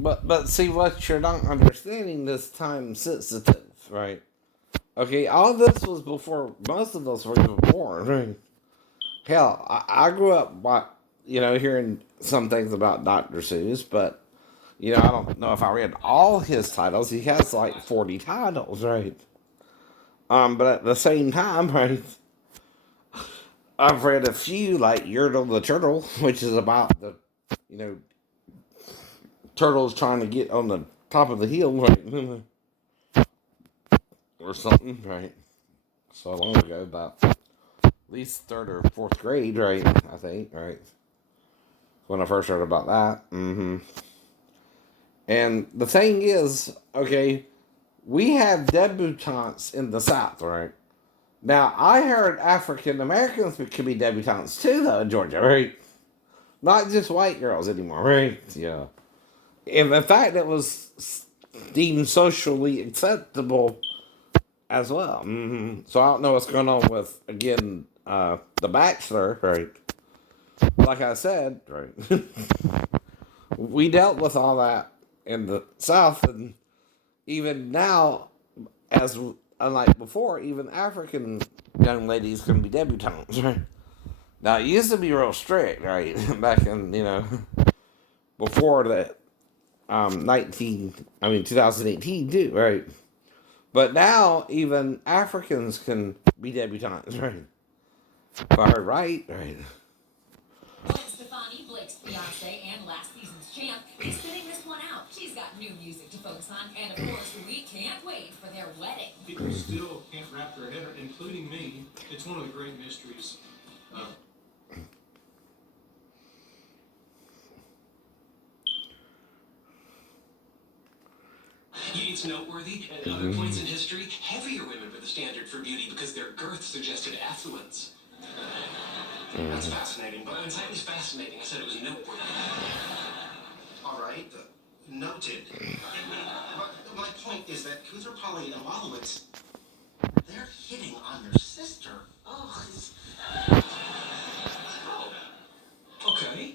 But see what you're not understanding this time sensitive, right? Okay, all this was before most of us were even born. Right? Hell, I grew up, hearing some things about Dr. Seuss, but I don't know if I read all his titles. He has like 40 titles, right? But at the same time, right, I've read a few like Yertle the Turtle, which is about the, you know, turtles trying to get on the top of the hill, right, or something, right? So long ago, about at least third or fourth grade, right? I think, right, when I first heard about that. And the thing is, okay, we have debutantes in the South, right? Now, I heard African Americans can be debutantes too, though, in Georgia, right? Not just white girls anymore, right? Yeah. And in fact, it was deemed socially acceptable as well. So I don't know what's going on with, again, The Bachelor, right? Like I said, right? We dealt with all that in the South, and even now, as unlike before, even African young ladies can be debutantes, right? Now, it used to be real strict, right? Back in, before the 2018 too, right? But now, even Africans can be debutantes, right? If I heard right, right? Gwen Stefani, Blake's fiance and last season's champ, is spinning this one out. She's got new music to focus on, and of course, we can't wait for their wedding. People still can't wrap their head, including me. It's one of the great mysteries. It's noteworthy. At other points in history, heavier women were the standard for beauty because their girth suggested affluence. That's fascinating, but it's not fascinating. I said it was noteworthy. All right, noted. But my point is that Kuthrapali and Amalowitz, they're hitting on their sister. Oh, okay.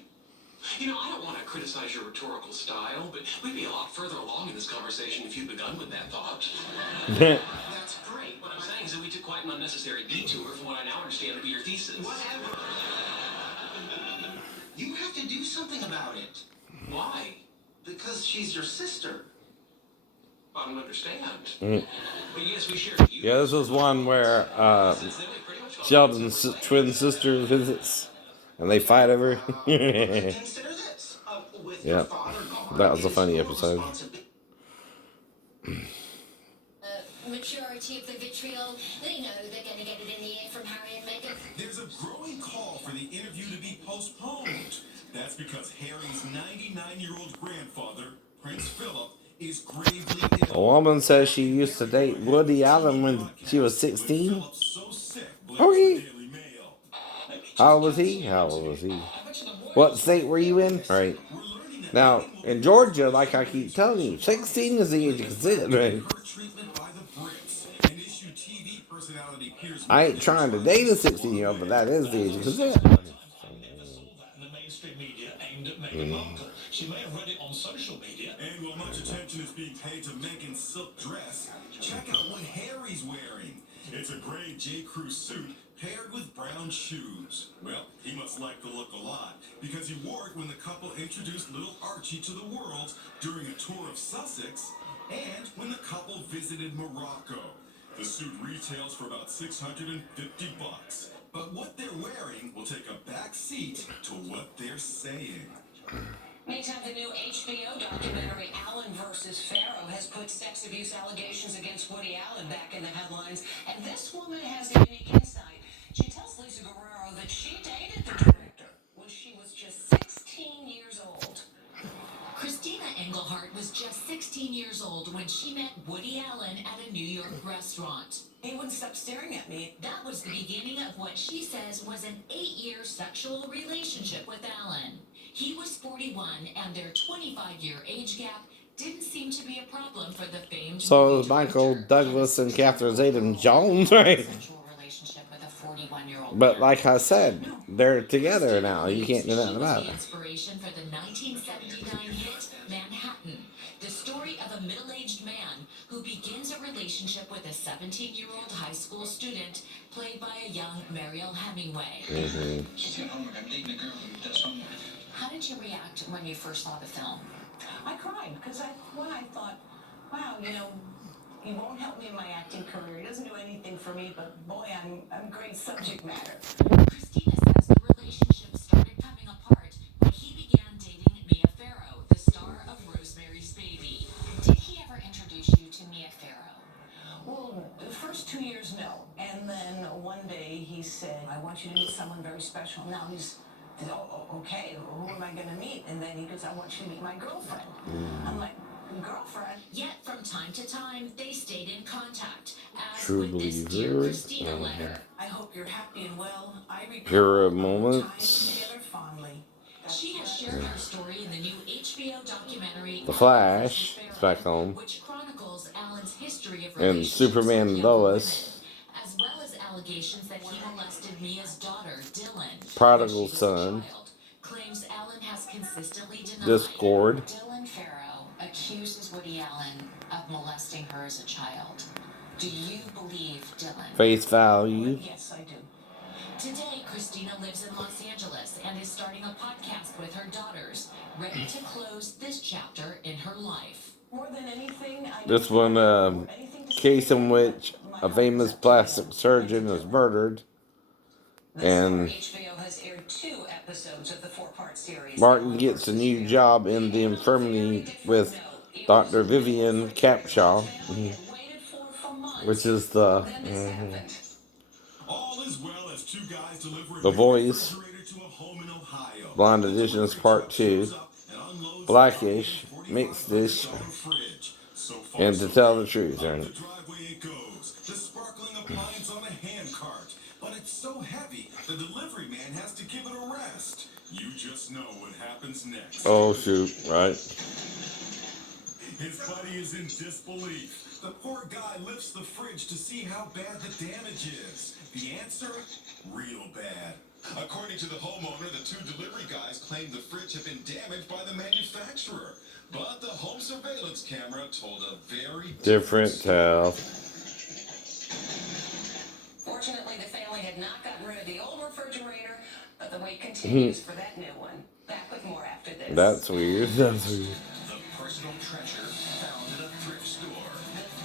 I don't want to criticize your rhetorical style, but we'd be a lot further along in this conversation if you'd begun with that thought. That's great. What I'm saying is that we took quite an unnecessary detour from what I now understand to be your thesis. Whatever. You have to do something about it. Why? Because she's your sister. I don't understand. But yes, we share views. Yeah, this was one where Sheldon's twin sister visits, and they fight over. Consider this. With your Yep, father gone, that was a it is funny your episode. Majority of the vitriol, they know they're going to get it in the air from Harry and Meghan. There's a growing call for the interview to be postponed. That's because Harry's 99-year-old grandfather, Prince Philip, is gravely A ill. woman says she used to date Woody Allen when she was 16. Okay. How old was he? How old was he? What state were you in? Right. Now, in Georgia, like I keep telling you, 16 is the age of consent, right? I ain't trying to date a 16-year-old, but that is the age of consent. She may have read it on social media. And while much attention is being paid to Meghan's silk dress, check out what Harry's wearing. It's a gray J. Crew suit paired with brown shoes. Well, he must like the look a lot, because he wore it when the couple introduced little Archie to the world during a tour of Sussex, and when the couple visited Morocco. The suit retails for about $650. But what they're wearing will take a back seat to what they're saying. Meantime, the new HBO documentary Allen vs. Pharaoh has put sex abuse allegations against Woody Allen back in the headlines, and this woman has a unique insight. She tells Lisa Guerrero that she dated the director when she was just 16 years old. Christina Engelhardt was just 16 years old when she met Woody Allen at a New York restaurant. He wouldn't stop staring at me. That was the beginning of what she says was an 8-year sexual relationship with Allen. He was 41, and their 25-year age gap didn't seem to be a problem for the famed. So it was Michael Douglas and Catherine Zeta-Jones, right? Sexual relationship with a 41-year-old But like I said, they're together now. You can't do nothing about The it. inspiration for the 1979 hit Manhattan, the story of a middle-aged man who begins a relationship with a 17-year-old high school student played by a young Mariel Hemingway. She's got homework. I'm dating a girl who does homework. How did you react when you first saw the film? I cried because I thought, wow, he won't help me in my acting career. He doesn't do anything for me, but boy, I'm great subject matter. Christina says the relationship started coming apart when he began dating Mia Farrow, the star of Rosemary's Baby. Did he ever introduce you to Mia Farrow? Well, the first 2 years, no. And then one day he said, I want you to meet someone very special. Now he's, okay, who am I going to meet? And then he goes, I want you to meet my girlfriend. I'm like, girlfriend? Yet from time to time, they stayed in contact, as True with this Dear believer. Christina letter. I hope you're happy and well. I recall Hero our moments. time together fondly. She has shared her story in the new HBO documentary The Alan Flash versus is Farrow, back home. which chronicles Alan's history of And relationships Superman with younger Lois. women, as well as allegations that he molested Mia's daughter, Dylan, Prodigal when she was a son. child. Claims Alan has consistently denied. Discord. Dylan Farrow accuses Woody Allen of molesting her as a child. Do you believe Dylan? Face value. Yes, I do. Today, Christina lives in Los Angeles and is starting a podcast with her daughters, ready to close this chapter in her life. More than anything, This one, case in which a famous plastic surgeon is murdered. And HBO has aired 2 episodes of the 4-part series. Martin gets a new job in the infirmary with Dr. Vivian Capshaw, which is the All is well as 2 guys deliver a The big Voice. refrigerator to a home in Ohio. Blonde Editions Part 2, Blackish, Mixed Dish, and To Tell the Truth. Up Right? the driveway it goes, the sparkling appliance on a hand cart. But it's so heavy, the delivery man has to give it a rest. You just know what happens next. Oh shoot! Right. His buddy is in disbelief. The poor guy lifts the fridge to see how bad the damage is. The answer? Real bad. According to the homeowner, the 2 delivery guys claimed the fridge had been damaged by the manufacturer. But the home surveillance camera told a very Different tale. Fortunately, the family had not gotten rid of the old refrigerator, but the wait continues for that new one. Back with more after this. That's weird. That's weird. The personal treasure found at a thrift store.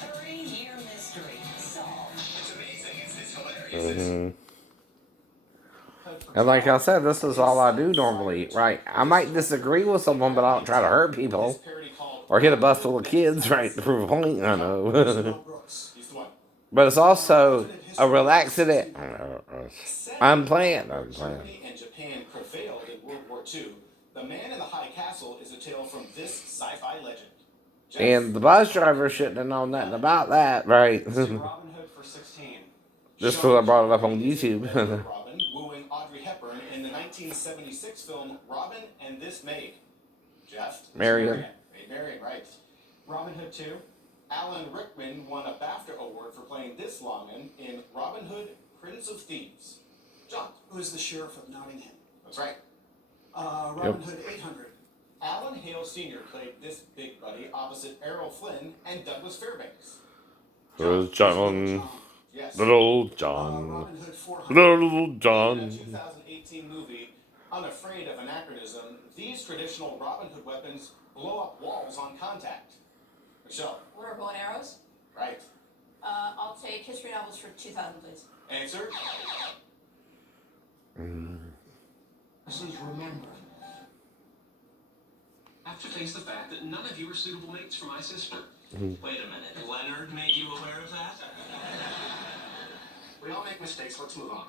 The 30-year mystery solved. It's amazing. It's hilarious. And like I said, this is all I do normally, right? I might disagree with someone, but I don't try to hurt people or hit a bus full of kids, right? To prove a point. I know. He's the one. But it's also a relaxing. I'm playing. Germany and Japan prevailed in World War II. The Man in the High Castle is a tale from this sci-fi legend. Jeff, And the bus driver shouldn't have known nothing about that, right? Robin Hood for 16. Just because I brought it up on YouTube. Robin wooing Audrey Hepburn in the 1976 film Robin and This Maid. Jeff? Marion. Marion, right. Robin Hood 2. Alan Rickman won a BAFTA award for playing this longman in Robin Hood, Prince of Thieves. John? Who is the sheriff of Nottingham? That's right. Robin Hood 800. Alan Hale Sr. played this big buddy opposite Errol Flynn and Douglas Fairbanks. John. Yes. Little John. Robin Hood 400. Little In John. the 2018 movie, Unafraid of Anachronism, these traditional Robin Hood weapons blow up walls on contact. Michelle, What are bow and arrows? right? I'll take history novels for 2,000, please. Answer? Please remember. I have to face the fact that none of you are suitable mates for my sister. Wait a minute. Leonard made you aware of that? We all make mistakes. Let's move on.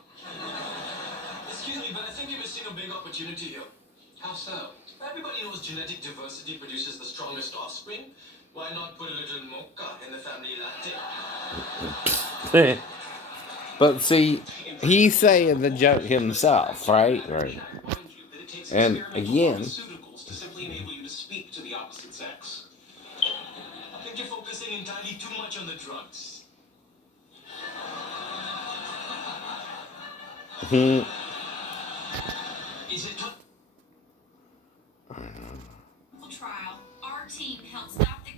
Excuse me, but I think you're missing a big opportunity here. How so? Everybody knows genetic diversity produces the strongest offspring. Why not put a little mocha in the family latte? But see, he's saying the joke himself, right? Right. And again, Pharmaceuticals to simply enable you to speak to the opposite sex. I think you're focusing entirely too much on the drugs. Hmm. Is it? Trial, our team helped stop the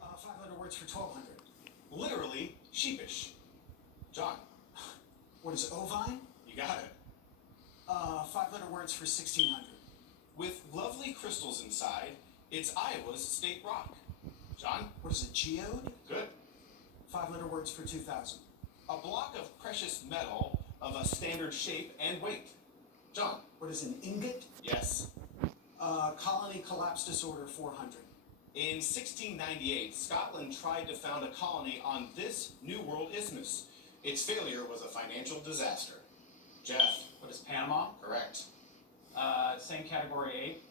5-letter words for 1,200. Literally sheepish. John, What is ovine? you got it. 5-letter words for 1,600. With lovely crystals inside, it's Iowa's state rock. John, What is a geode? good. 5-letter words for 2,000. A block of precious metal of a standard shape and weight. John, What is an ingot? yes. Colony collapse disorder 400. In 1698, Scotland tried to found a colony on this New World isthmus. Its failure was a financial disaster. Jeff, What is Panama? correct. Same category 8.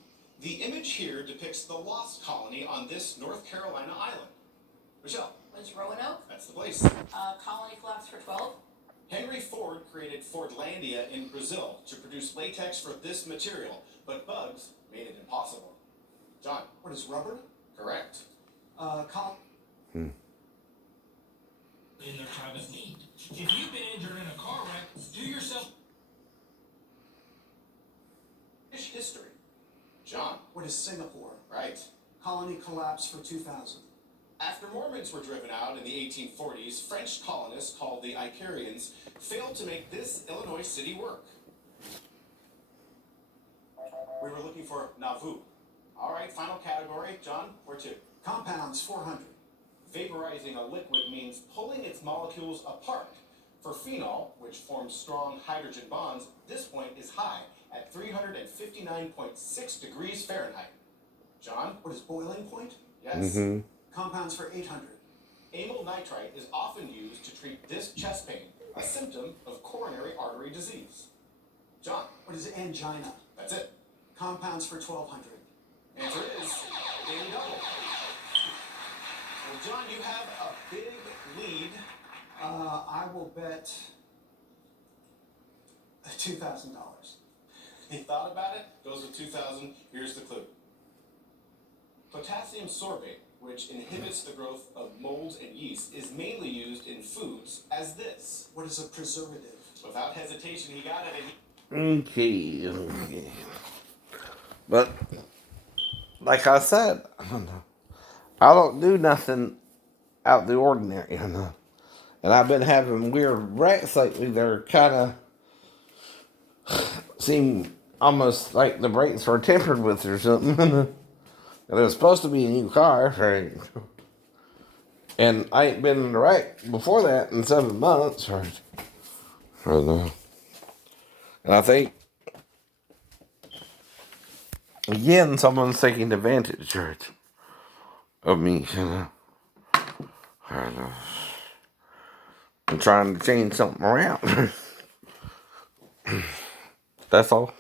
The image here depicts the lost colony on this North Carolina island. Michelle, What is Roanoke? that's the place. Colony collapse for 12. Henry Ford created Fordlandia in Brazil to produce latex for this material, but bugs made it impossible. John, What is rubber? correct. Colony. In their time of need. If you've been injured in a car wreck, do yourself History. John, What is Singapore? right. Colony collapse for 2,000. After Mormons were driven out in the 1840s, French colonists called the Icarians failed to make this Illinois city work. We were looking for Nauvoo. All right, final category. John, where to? Compounds 400. Vaporizing a liquid means pulling its molecules apart. For phenol, which forms strong hydrogen bonds, this point is high at 359.6 degrees Fahrenheit. John, What is boiling point? yes. Compounds for 800. Amyl nitrite is often used to treat this chest pain, a symptom of coronary artery disease. John, What is angina? that's it. Compounds for 1,200. Answer is Daily Double. Well, John, you have a big lead. I will bet $2,000. He thought about it, goes with 2,000. Here's the clue. Potassium sorbate, which inhibits the growth of molds and yeast, is mainly used in foods as this. What is a preservative? Without hesitation, he got it. And Okay. But, like I said, I don't do nothing out of the ordinary, And I've been having weird wrecks lately. They're kind of seem almost like the brakes were tampered with or something. And it was supposed to be a new car, right? And I ain't been in a wreck before that in 7 months, right? And I think, again, someone's taking advantage, right, of me, I'm trying to change something around. That's all.